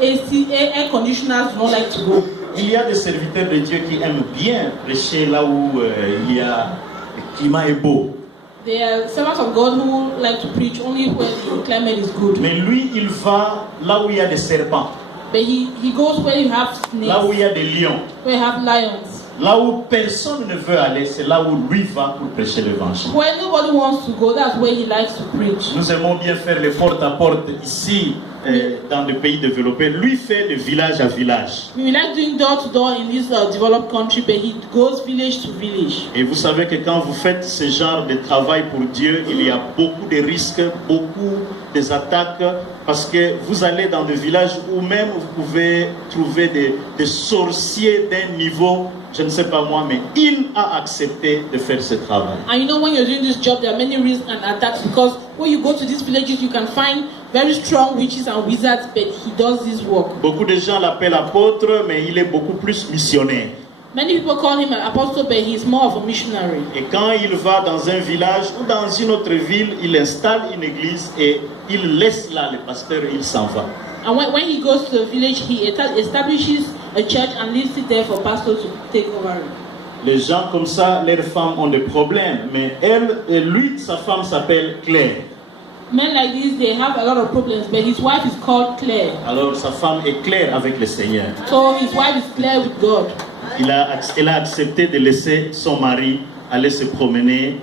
air conditioners don't like to go. Il y a des serviteurs de Dieu qui aiment bien prêcher là où il y a le climat est beau. There are servants of God who like to preach only when the climate is good. Mais lui, il va là où il y a des serpents. But he goes where you have snakes, là où il y a des lions. where you have lions. Là où personne ne veut aller, c'est là où lui va pour prêcher l'évangile. Where nobody wants to go, that's where he likes to preach. Nous aimons bien faire les porte-à-porte ici, dans les pays développés. Lui fait de village à village. We like doing door to door in this developed country, but he goes village to village. Et vous savez que quand vous faites ce genre de travail pour Dieu, il y a beaucoup de risques, beaucoup d'attaques, parce que vous allez dans des villages où même vous pouvez trouver des sorciers d'un niveau, je ne sais pas moi, mais il a accepté de faire ce travail. And you know, when you're doing this job, there are many risks and attacks, because when you go to these villages, you can find very strong witches and wizards, but he does this work. Beaucoup de gens l'appellent apôtre, mais il est beaucoup plus missionnaire. Many people call him an apostle, but he's more of a missionary. Et quand il va dans un village ou dans une autre ville, il installe une église et il laisse là le pasteur et il s'en va. And when he goes to the village, he establishes a church and leaves it there for pastors to take over it. Les gens comme ça, leurs femmes ont des problèmes, mais lui, sa femme s'appelle Claire. Men like this, they have a lot of problems, but his wife is called Claire. Alors sa femme est claire avec le Seigneur. So his wife is Claire with God. Elle a accepté de laisser son mari aller se promener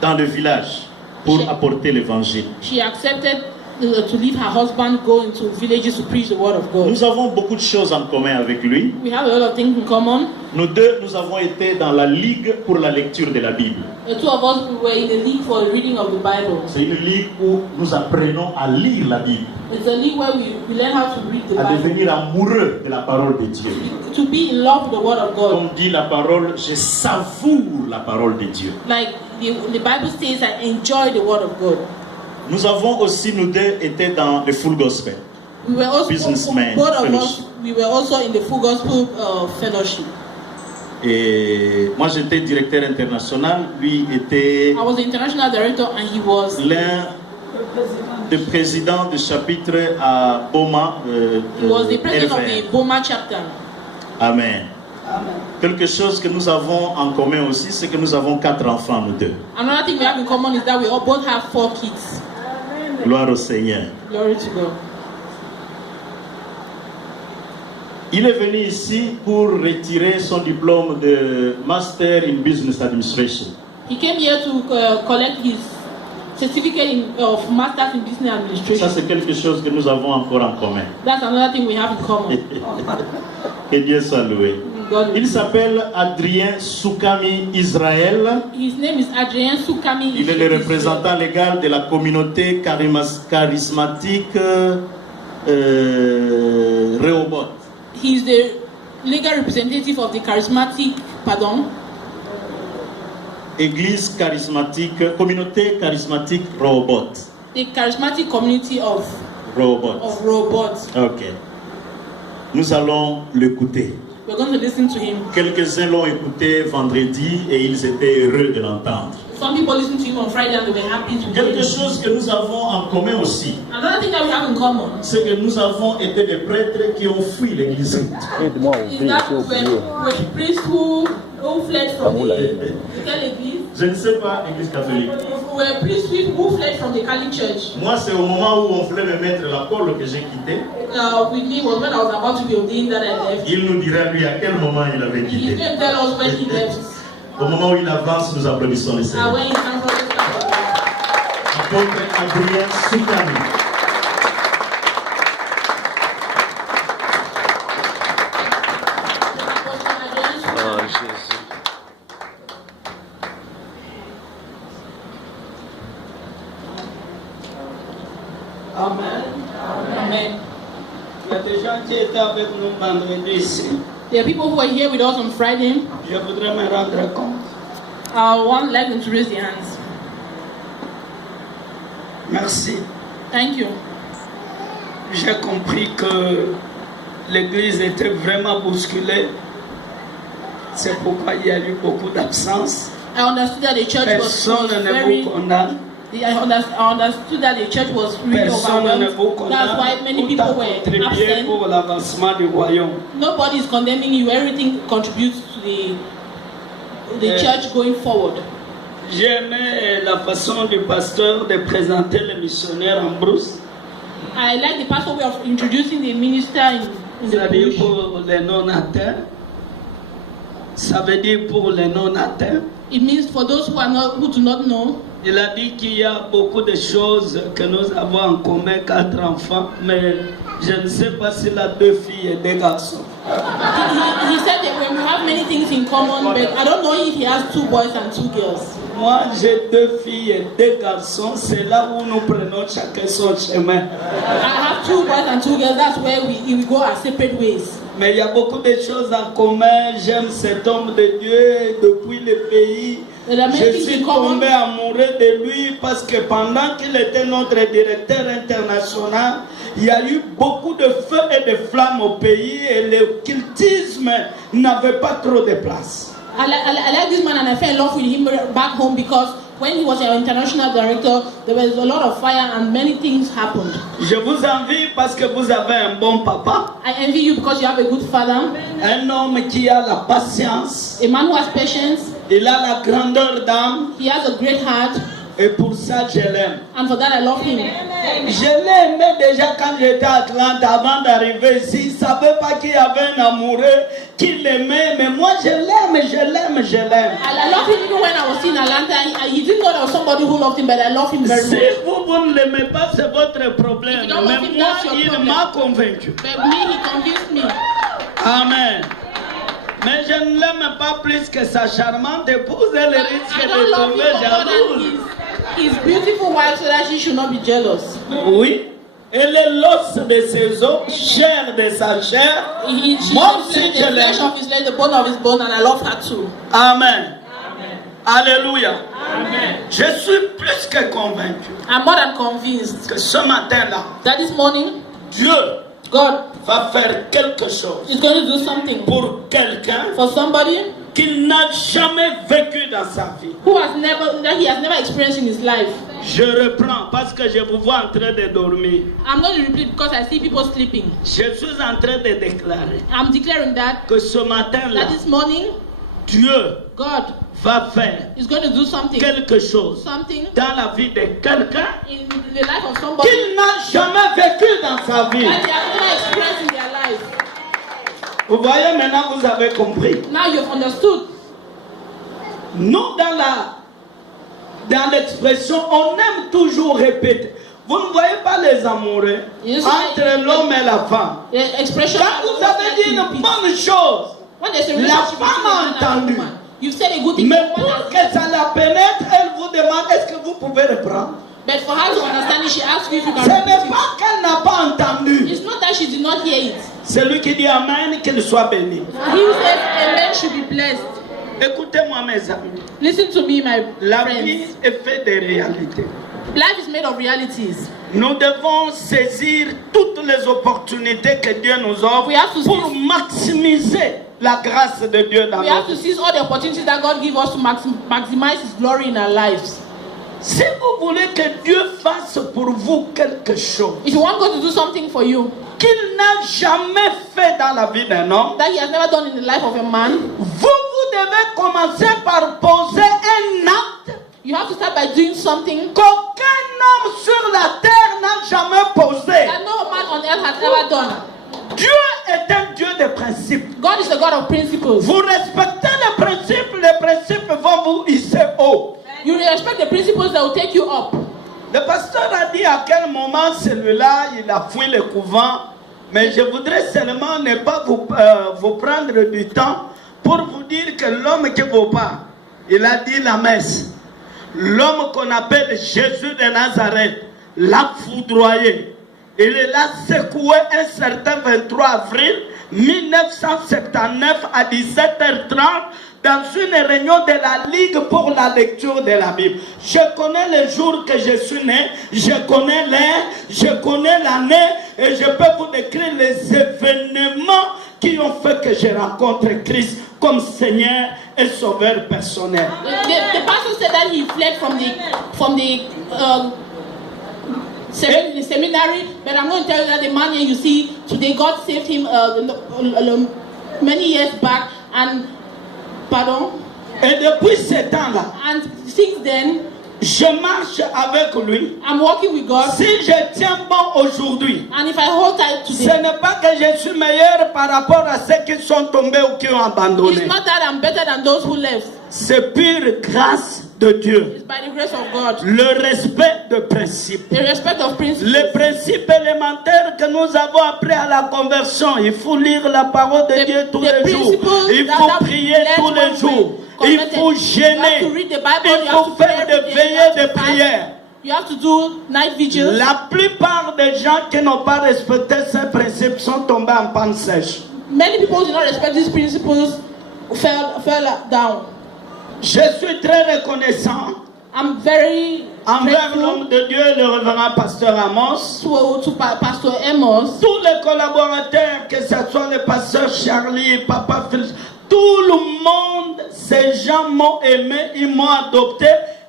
dans le village pour apporter l'évangile. She accepted to leave her husband, go into villages to preach the word of God. Nous avons beaucoup de choses en commun avec lui. We have a lot of things in common. Nous deux, nous avons été dans la ligue pour la lecture de la Bible. The two of us were in the league for the reading of the Bible. C'est une ligue où nous apprenons à lire la Bible. It's a league where we learn how to read the À Bible. devenir amoureux de la parole de Dieu. To be in love with the word of God. Comme dit la parole, je savoure la parole de Dieu. Like the Bible says, I enjoy the word of God. Nous avons aussi, nous deux, été dans le Full Gospel. We were also, Businessman both of us, fellowship. we were also in the Full Gospel Fellowship. Et moi, j'étais directeur international. Lui était I was the international director and he was l'un des présidents du chapitre à Boma. he was the president of RVR. the Boma chapter. Amen. Amen. Quelque chose que nous avons en commun aussi, c'est que nous avons 4 enfants, nous deux. Another thing we have in common is that we all both have 4 kids. Gloire au Seigneur. Glory to God. Il est venu ici pour retirer son diplôme de Master in Business Administration. He came here to collect his certificate of Masters in Business Ça, Administration. c'est quelque chose que nous avons encore en commun. That's another thing we have in common. Que Dieu soit loué. God. Il s'appelle Adrien Soukami Israël. His name is Adrien Soukami. Il est le représentant légal de la communauté charismatique Rehoboth. He is the legal representative of the Église charismatique, communauté charismatique Rehoboth. the charismatic community of Rehoboth. robots. Ok. Nous allons l'écouter. We're going to listen to him. Quelques-uns l'ont écouté vendredi et ils étaient heureux de l'entendre. Some people listened to him on Friday and they were happy to hear Quelque him. chose que nous avons en commun aussi, Another thing that we have in common c'est que nous avons été des prêtres qui ont fui l'église. Aide-moi à is ouvrir, that j'ai oublié. we're priests who fled from the Catholic. Je ne sais pas, l'église catholique. We're priests who fled from the Catholic Church. Moi, c'est au moment où on voulait me mettre la colle que j'ai quitté. With me was when I was about to be ordained that I left. Il nous dira, lui, à quel moment il avait He's quitté. going to tell us when he left. Au moment où il avance, nous applaudissons le Seigneur. When he comes from the Apôtre Adrien Soukami. Oh, Jésus. Amen. Amen. Il y a des gens qui étaient avec nous vendredi ici. There are people who are here with us on Friday. Je voudrais me rendre compte. I want them to raise their hands. Merci. Thank you. J'ai compris que l'église était vraiment bousculée. C'est pourquoi il y a eu beaucoup d'absence. I understood that the church was Personne ne very. vous condamne. I understood that the church was really Personne ne vous overwhelmed. That's why condamne. many Tout people a were contribué absent. pour l'avancement du royaume. Nobody is condemning you. Everything contributes to the church going forward. J'aimais la façon du pasteur de présenter les missionnaires en brousse. I like the pastor way of introducing the minister in the C'est-à-dire bush. pour les non-atteints. Ça veut dire pour les non-atteints. It means for those who do not know. Il a dit qu'il y a beaucoup de choses que nous avons en commun, 4 enfants, mais je ne sais pas s'il a 2 filles et 2 garçons. He said that when we have many things in common, but I don't know if he has 2 boys and 2 girls. Moi, j'ai 2 filles et 2 garçons. C'est là où nous prenons chacun son chemin. I have 2 boys and 2 girls. That's where we go our separate ways. Mais il y a beaucoup de choses en commun. J'aime cet homme de Dieu depuis le pays. Je suis tombé amoureux de lui parce que pendant qu'il était notre directeur international, il y a eu beaucoup de feux et de flammes au pays et le cultisme n'avait pas trop de place. I like this man and I fell in love with him back home because when he was our international director, there was a lot of fire and many things happened. Je vous envie parce que vous avez un bon papa. I envy you because you have a good father. Un homme qui a la patience. A man who has patience. Il a la grandeur d'âme. He has a great heart. Et pour ça, je l'aime. And for that, I love him. Je l'ai aimé déjà quand j'étais à Atlanta avant d'arriver ici. Il ne savait pas qu'il y avait un amoureux qui l'aimait. Mais moi, je l'aime, je l'aime, je l'aime. I love him even when I was in Atlanta. He didn't know there was somebody who loved him, but I love him very Si much. vous ne l'aimez pas, c'est votre problème. If you don't Mais love him, moi, that's your il problem. m'a convaincu. But me, he convinced me. Amen. Mais je ne l'aime pas plus que sa charmante épouse. Elle risque I de don't love him tomber more than jalouse. his beautiful wife so that she should not be jealous. Oui. Elle est l'os de ses os, chair de sa chair. She's Moi the aussi, je flesh l'aime. of his leg, the bone of his bone, and I love her too. Amen. Alléluia. Amen. Je suis plus que convaincu I'm more than convinced que ce matin-là, that this morning, Dieu God va faire quelque chose is going to do something pour quelqu'un for somebody qu'il n'a jamais vécu dans sa vie. that he has never experienced in his life. Je reprends parce que je vous vois en train de dormir. I'm not going to repeat because I see people sleeping. Je suis en train de déclarer I'm declaring that que ce matin-là, this morning, Dieu God va faire is going to do something quelque chose something dans la vie de quelqu'un in the life of somebody qu'il n'a jamais vécu dans sa vie. that they have never experienced in their life. Vous voyez, maintenant vous avez compris. Now you've understood. Nous, dans l'expression, on aime toujours répéter. Vous ne voyez pas les amoureux Yes, entre l'homme et la femme. The expression Quand vous avez dit une bonne chose, when there's a la relationship femme between a a man and a entendu. woman, you've said a good thing. Mais to pour one que ça la pénètre, elle vous demande est-ce que vous pouvez reprendre. but for her to understand it, she asks you if you Ce can n'est repeat it. pas qu'elle n'a pas entendu. It's not that she did not hear it. Celui qui dit Amen, qu'il soit béni. He who says amen should be blessed. Écoutez-moi, mes amis. Listen to me, my La vie friends. est faite de réalités. Life is made of realities. Nous devons saisir toutes les opportunités que Dieu nous offre We have to pour seize- maximiser la grâce de Dieu dans We have notre to vie. seize all the opportunities that God gives us to maximize His glory in our lives. Si vous voulez que Dieu fasse pour vous quelque chose If you want God to do something for you qu'il n'a jamais fait dans la vie d'un homme, that He has never done in the life of a man, vous devez commencer par poser un acte you have to start by doing something qu'aucun homme sur la terre n'a jamais posé. that no man on earth has ever done. Dieu est un Dieu de principes. God is the God of principles. Vous respectez les principes vont vous hisser haut. You respect the principles that will take you up. Le pasteur a dit à quel moment celui-là, il a fui le couvent. Mais je voudrais seulement ne pas vous prendre du temps pour vous dire que l'homme qui ne vaut pas, il a dit la messe. L'homme qu'on appelle Jésus de Nazareth l'a foudroyé. Il l'a secoué un certain 23 avril 1979 à 17h30 dans une réunion de la Ligue pour la lecture de la Bible. Je connais le jour que je suis né, je connais l'heure, je connais l'année et je peux vous décrire les événements qui ont fait que je rencontre Christ comme Seigneur et Sauveur personnel. The pastor said that he fled from the seminary, but I'm going to tell you that the man here you see today, God saved him many years back, and Et depuis ce temps-là, and since then, je marche avec lui. I'm walking with God. Si je tiens bon aujourd'hui, And if I hold tight ce today, n'est pas que je suis meilleur par rapport à ceux qui sont tombés ou qui ont abandonné. it's not that I'm better than those who left. C'est pure grâce de Dieu. It's by the grace of God. Le respect de principe. The respect of principles. Les principes élémentaires que nous avons appris à la conversion. Il faut lire la parole de Dieu tous les jours. Il faut prier tous les jours. Il faut jeûner. Il faut faire des veillées de prière. You have to do night vigils. La plupart des gens qui n'ont pas respecté ces principes sont tombés en panne sèche. Many people who do not respect these principles fell down. Je suis très reconnaissant I'm very envers grateful l'homme de Dieu, le révérend pasteur Amos. to Pastor Amos. Tous les collaborateurs, que ce soit le pasteur Charlie, Papa Philippe, tout le monde, ces gens m'ont aimé, ils m'ont adopté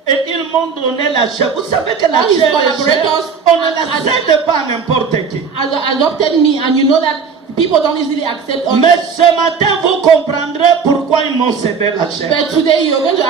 et ils m'ont donné la chair. Vous savez que la All his chair, collaborators on ne la cède pas à n'importe qui. Adopted me, and you know that people don't easily accept others. Mais ce matin, vous comprendrez pourquoi ils m'ont cédé la chair. But today you're going to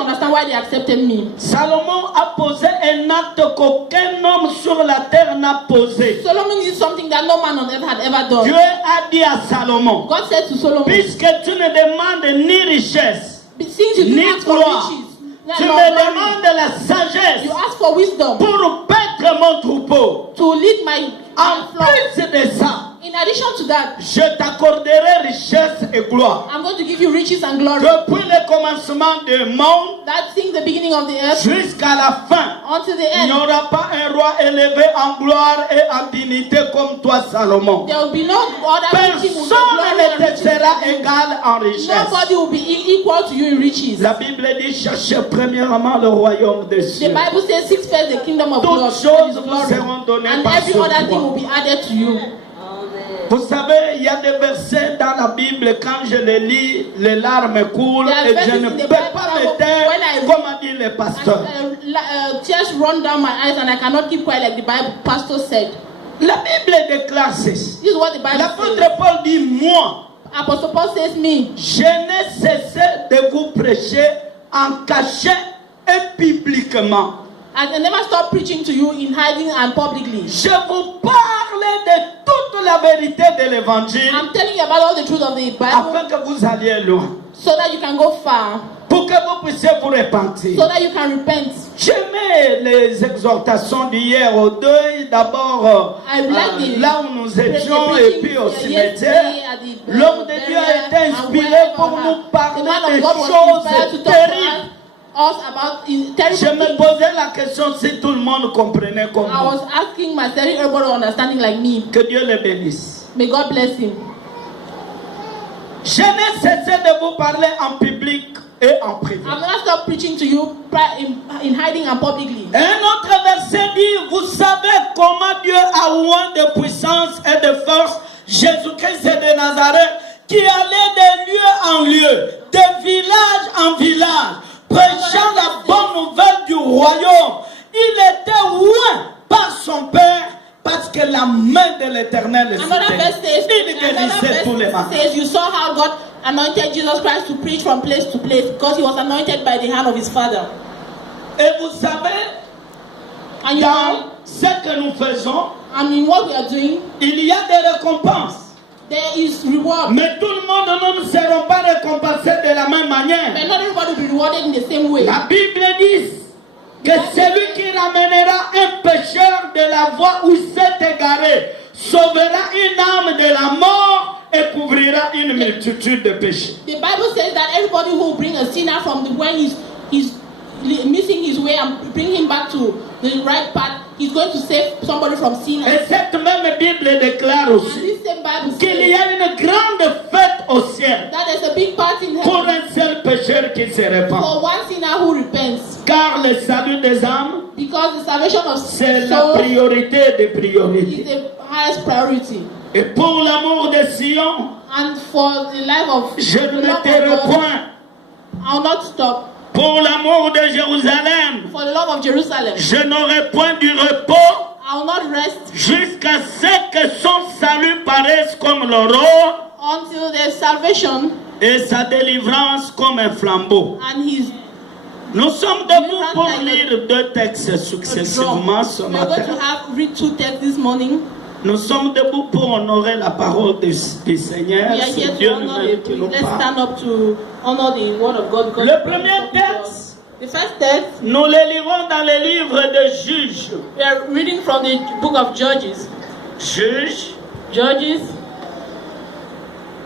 understand why they accepted me. Salomon a posé un acte qu'aucun homme sur la terre n'a posé. Solomon did something that no man on earth had ever done. Dieu a dit à Salomon, God said to Solomon, puisque tu ne demandes ni richesse, since you ni didn't ask for gloire, riches, tu nor me glory, demandes de la sagesse you ask for wisdom pour paître mon troupeau. to lead my En flock. plus de ça, In addition to that, je t'accorderai richesse et gloire. I'm going to give you riches and glory. Depuis le commencement du monde That since the beginning of the earth jusqu'à la fin, until the il n'y end, aura pas un roi élevé en gloire et en dignité comme toi, Salomon. there will be no other king who will be Personne ne glory and te riches. sera égal en richesse. Nobody will be equal to you in riches. La Bible dit cherchez premièrement le royaume des The cieux. Bible says, seek first the kingdom of Toutes God choses and His vous glory, seront données and par every ce other thing roi. will be added to you. Vous savez, il y a des versets dans la Bible, quand je les lis, les larmes coulent There are et je ne verses in the peux Bible pas that me taire, when I read- comme a dit le pasteur. Tears run down my eyes, and I cannot keep quiet like the Bible pastor said. La Bible déclare ceci. This is what the Bible L'apôtre says. Paul dit, moi, Apostle Paul says, me, je n'ai cessé de vous prêcher en cachet et publiquement. I never stop preaching to you in hiding and publicly. Je vous parle de toute la vérité de l'évangile I'm telling you about all the truth of the Bible afin que vous alliez loin. so that you can go far, Pour que vous puissiez vous repentir. so that you can repent. J'aimais les exhortations d'hier au deuil, d'abord I like the- là où nous étions the et preaching puis au yesterday cimetière. at the L'homme de Dieu a été burial, inspiré and pour wherever nous parler the man of des God was inspired to choses talk terribles. to us about terrible Je me things. posais la question si tout le monde comprenait comme I was moi. asking myself, everybody understanding like me. Que Dieu les bénisse. May God bless him. Je n'ai cessé de vous parler en public et en privé. I'm not stop preaching to you in hiding and publicly. Un autre verset dit, vous savez comment Dieu a oint de puissance et de force Jésus-Christ de Nazareth, qui allait de lieu en lieu, de village en village, prêchant la bonne nouvelle du royaume. Il était oint par son Père parce que la main de l'Éternel le Another verse soutenait. Il guérissait tous les matins. says, you saw how God anointed Jesus Christ to preach from place to place because he was anointed by the hand of his Father. Et vous savez, And you know, dans ce que nous faisons, and in what we are doing, il y a des récompenses. there is reward. Mais tout le monde ne seront pas récompensés de la même manière. But not everybody will be rewarded in the same way. La Bible dit que celui qui ramènera un pécheur de la voie où il s'est égaré sauvera une âme de la mort et couvrira une multitude de péchés. The Bible says that everybody who will bring a sinner from the when missing his way and bring him back to the right path, he's going to save somebody from sin. Et cette même Bible déclare And aussi this same Bible qu'il y says a une grande fête au ciel that there's a big party in pour heaven un seul pécheur qui se répand. for one sinner who repents. Car le salut des âmes, Because the salvation of c'est la souls priorité des is priorités. the highest priority. Et pour l'amour de Sion, And for the life of je the ne love of m'arrêterai God, point. I'll not stop. Pour l'amour de Jérusalem, For the love of Jerusalem, je n'aurai point du repos I'll not rest jusqu'à ce que son salut paraisse comme l'aurore until there's salvation et sa délivrance comme un flambeau. and his Nous sommes debout pour lire deux textes successivement ce We're going to matin. read 2 texts this morning. Nous sommes debout pour honorer la parole du Seigneur. We are C'est here Dieu to honor lui-même qui nous let's parle. stand up to honor the word of God. Because Le premier texte, the first text, nous le lirons dans le livre de Juges. we are reading from the book of Judges. Judges,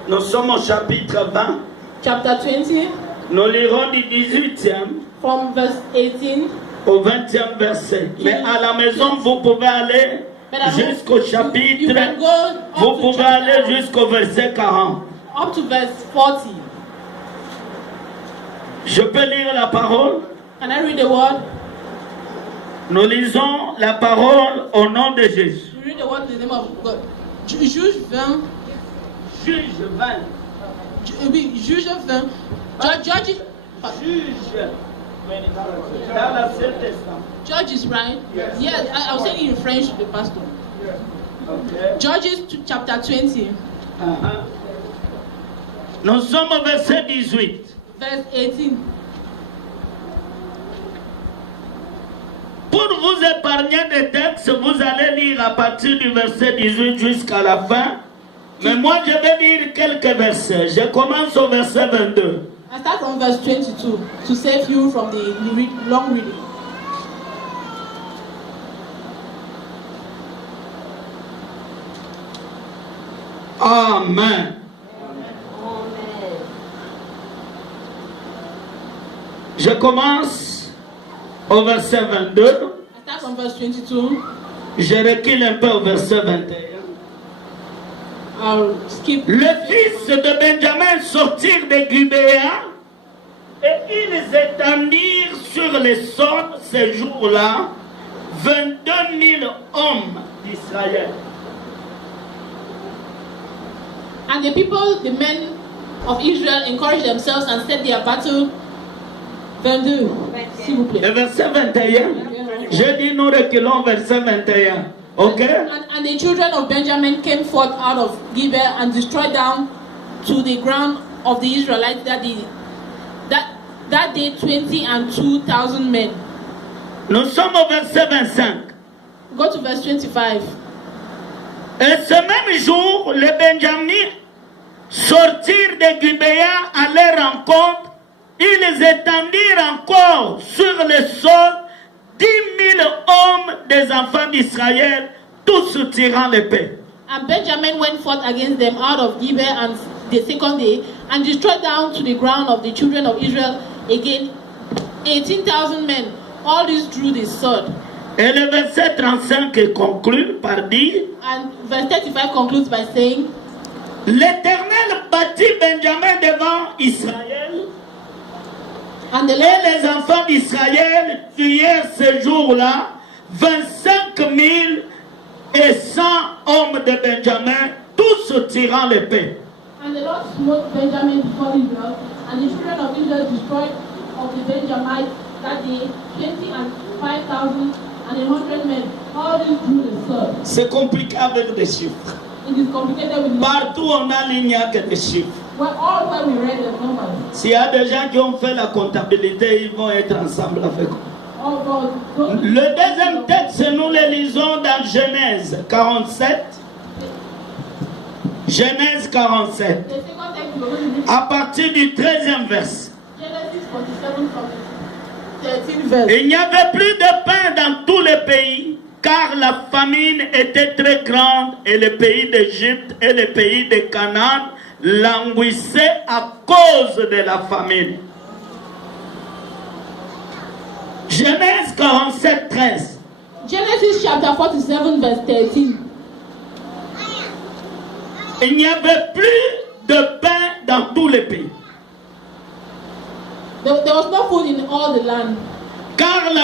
Nous sommes au chapitre 20. chapter 20, Nous lirons du 18e from verse 18. au 20e verset. Mais à la maison, vous pouvez aller But at home, jusqu'au you chapitre, can go vous up to, pouvez aller jusqu'au verset 40. up to verse 40. Je peux lire la parole. Can I read the word? Nous lisons la parole au nom de Jésus. We read the word in the name of God. Juge 20. Juge 20. Oui, Juge 20. Judges. Juge. Dans l'Ancien Testament. Judges, right? Yes. Yeah, I was saying in French to the pastor. Okay. Judges chapter 20, Nous sommes au verset 18. verse 18. Pour vous épargner des textes, vous allez lire à partir du verset 18 jusqu'à la fin. Mais moi, je vais lire quelques versets. Je commence au verset 22. I start from verse 22 to save you from the long reading. Amen. Je commence au verset 22. I start from verse 22. Je recule un peu au verset 21. I'll skip. Le fils de Benjamin sortirent de Gubéa et ils étendirent sur les sols ce jour-là 22 000 hommes d'Israël. And the people, the men of Israel, encouraged themselves and set their battle. 22, s'il vous plaît. Le verset 21, je dis nous reculons verset 21. Ok? And the children of Benjamin came forth out of Gibeah and destroyed down to the ground of the Israelites that day 20 and 2,000 men. Nous sommes au verset 25. Go to verse 25. Et ce même jour, les Benjamins sortirent de Gubéa à leur rencontre. Ils étendirent encore sur le sol 10 000 hommes des enfants d'Israël, tous tirant l'épée. And Benjamin went forth against them out of Gibeah and the second day, and destroyed down to the ground of the children of Israel again 18,000 men. All these drew the sword. Et le verset 35 conclut par dire: And verse 35 concludes by saying, L'Éternel bâtit Benjamin devant Israël, and the et Lord, les enfants d'Israël tuèrent ce jour-là 25 100 hommes de Benjamin, tous tirant l'épée. and the Lord smote Benjamin before Israel, and the children of Israel destroyed of the Benjamites that day 20 and 5,000 and 100 men. All these drew the sword. C'est compliqué avec des chiffres. It is complicated with numbers. Partout on a il n'y a que des chiffres. Well, all where we read the numbers. S'il y a des gens qui ont fait la comptabilité, ils vont être ensemble avec nous. All God. Le deuxième texte, nous le lisons dans Genèse 47. Genèse 47. The second text we're going to read, À partir du 13e verset. Genesis 47 from 13 verse. Il n'y avait plus de pain dans tout le pays, car la famine était très grande et le pays d'Égypte et le pays de Canaan languissaient à cause de la famine. Genèse 47, 13. Genesis chapter 47, verse 13. Il n'y avait plus de pain dans tous les pays. There was no food in all the land. Car la